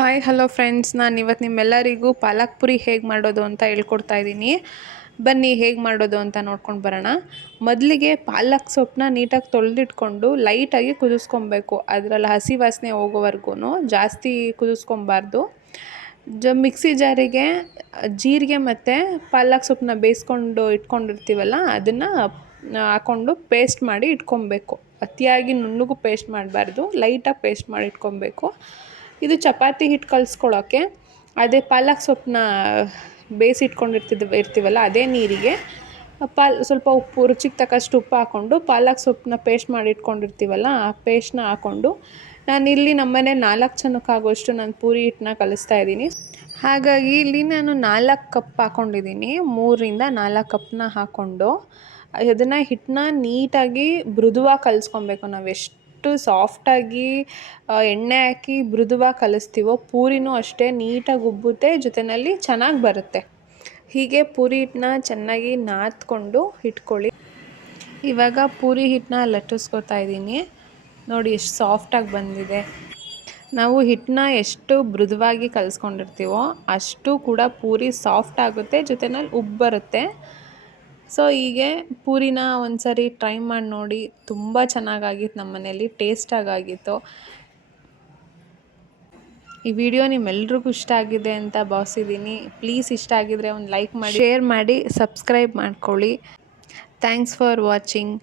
Hi hello friends, ನಾನು ಇವತ್ತು ನಿಮ್ಮೆಲ್ಲರಿಗೂ ಪಾಲಕ್ ಪುರಿ ಹೇಗೆ ಮಾಡೋದು ಅಂತ ಹೇಳ್ಕೊಡ್ತಾ ಇದ್ದೀನಿ. ಬನ್ನಿ ಹೇಗೆ ಮಾಡೋದು ಅಂತ ನೋಡ್ಕೊಂಡು ಬರೋಣ. ಮೊದಲಿಗೆ ಪಾಲಕ್ ಸೊಪ್ಪನ್ನ ನೀಟಾಗಿ ತೊಳೆದಿಟ್ಕೊಂಡು ಲೈಟಾಗಿ ಕುದಿಸ್ಕೊಬೇಕು. ಅದರಲ್ಲಿ ಹಸಿ ವಾಸನೆ ಹೋಗೋವರೆಗೂ ಜಾಸ್ತಿ ಕುದಿಸ್ಕೊಬಾರ್ದು. ಮಿಕ್ಸಿ ಜಾರಿಗೆ ಜೀರಿಗೆ ಮತ್ತು ಪಾಲಕ್ ಸೊಪ್ಪನ್ನ ಬೇಯಿಸ್ಕೊಂಡು ಇಟ್ಕೊಂಡಿರ್ತೀವಲ್ಲ, ಅದನ್ನು ಹಾಕ್ಕೊಂಡು ಪೇಸ್ಟ್ ಮಾಡಿ ಇಟ್ಕೊಬೇಕು. ಅತಿಯಾಗಿ ನುಣ್ಣಗೂ ಪೇಸ್ಟ್ ಮಾಡಬಾರ್ದು, ಲೈಟಾಗಿ ಪೇಸ್ಟ್ ಮಾಡಿ ಇಟ್ಕೊಬೇಕು. ಇದು ಚಪಾತಿ ಹಿಟ್ಟು ಕಲಿಸ್ಕೊಳ್ಳೋಕ್ಕೆ ಅದೇ ಪಾಲಕ್ ಸೊಪ್ಪನ್ನ ಇರ್ತೀವಲ್ಲ ಅದೇ ನೀರಿಗೆ ಸ್ವಲ್ಪ ಉಪ್ಪು, ರುಚಿಗೆ ತಕ್ಕಷ್ಟು ಉಪ್ಪು ಹಾಕ್ಕೊಂಡು ಪಾಲಕ್ ಸೊಪ್ಪನ್ನ ಪೇಸ್ಟ್ ಮಾಡಿ ಇಟ್ಕೊಂಡಿರ್ತೀವಲ್ಲ ಆ ಪೇಸ್ಟ್ನ ಹಾಕ್ಕೊಂಡು ನಾನಿಲ್ಲಿ ನಮ್ಮನೆ 4 ಜನಕ್ಕಾಗುವಷ್ಟು ನಾನು ಪೂರಿ ಹಿಟ್ಟನ್ನ ಕಲಿಸ್ತಾ ಇದ್ದೀನಿ. ಹಾಗಾಗಿ ಇಲ್ಲಿ ನಾನು 4 ಕಪ್ ಹಾಕ್ಕೊಂಡಿದ್ದೀನಿ. 3ರಿಂದ 4 ಕಪ್ನ ಹಾಕ್ಕೊಂಡು ಅದನ್ನು ಹಿಟ್ಟನ್ನ ನೀಟಾಗಿ ಮೃದುವಾಗಿ ಕಲಿಸ್ಕೊಬೇಕು. ನಾವು ಎಷ್ಟು ಸಾಫ್ಟಾಗಿ ಎಣ್ಣೆ ಹಾಕಿ ಮೃದುವಾಗಿ ಕಲಿಸ್ತೀವೋ ಪೂರಿನೂ ಅಷ್ಟೇ ನೀಟಾಗಿ ಉಬ್ಬುತ್ತೆ, ಜೊತೆಯಲ್ಲಿ ಚೆನ್ನಾಗಿ ಬರುತ್ತೆ. ಹೀಗೆ ಪೂರಿ ಹಿಟ್ಟನ್ನ ಚೆನ್ನಾಗಿ ನಾದ್ಕೊಂಡು ಇಟ್ಕೊಳ್ಳಿ. ಇವಾಗ ಪೂರಿ ಹಿಟ್ಟನ್ನ ಲಟ್ಟಿಸ್ಕೊತಾ ಇದ್ದೀನಿ. ನೋಡಿ ಎಷ್ಟು ಸಾಫ್ಟಾಗಿ ಬಂದಿದೆ. ನಾವು ಹಿಟ್ಟನ್ನ ಎಷ್ಟು ಮೃದುವಾಗಿ ಕಲಿಸ್ಕೊಂಡಿರ್ತೀವೋ ಅಷ್ಟು ಕೂಡ ಪೂರಿ ಸಾಫ್ಟ್ ಆಗುತ್ತೆ, ಜೊತೆಯಲ್ಲಿ ಉಬ್ಬು ಬರುತ್ತೆ. ಸೊ ಹೀಗೆ ಪೂರಿನ ಒಂದ್ಸರಿ ಟ್ರೈ ಮಾಡಿ ನೋಡಿ. ತುಂಬ ಚೆನ್ನಾಗಾಗಿತ್ತು, ನಮ್ಮ ಮನೇಲಿ ಟೇಸ್ಟಾಗಿತ್ತು. ಈ ವಿಡಿಯೋ ನಿಮ್ಮೆಲ್ರಿಗೂ ಇಷ್ಟ ಆಗಿದೆ ಅಂತ ಭಾವಿಸಿದ್ದೀನಿ. ಪ್ಲೀಸ್ ಇಷ್ಟ ಆಗಿದ್ರೆ ಒಂದು ಲೈಕ್ ಮಾಡಿ, ಶೇರ್ ಮಾಡಿ, ಸಬ್ಸ್ಕ್ರೈಬ್ ಮಾಡ್ಕೊಳ್ಳಿ. Thanks for watching.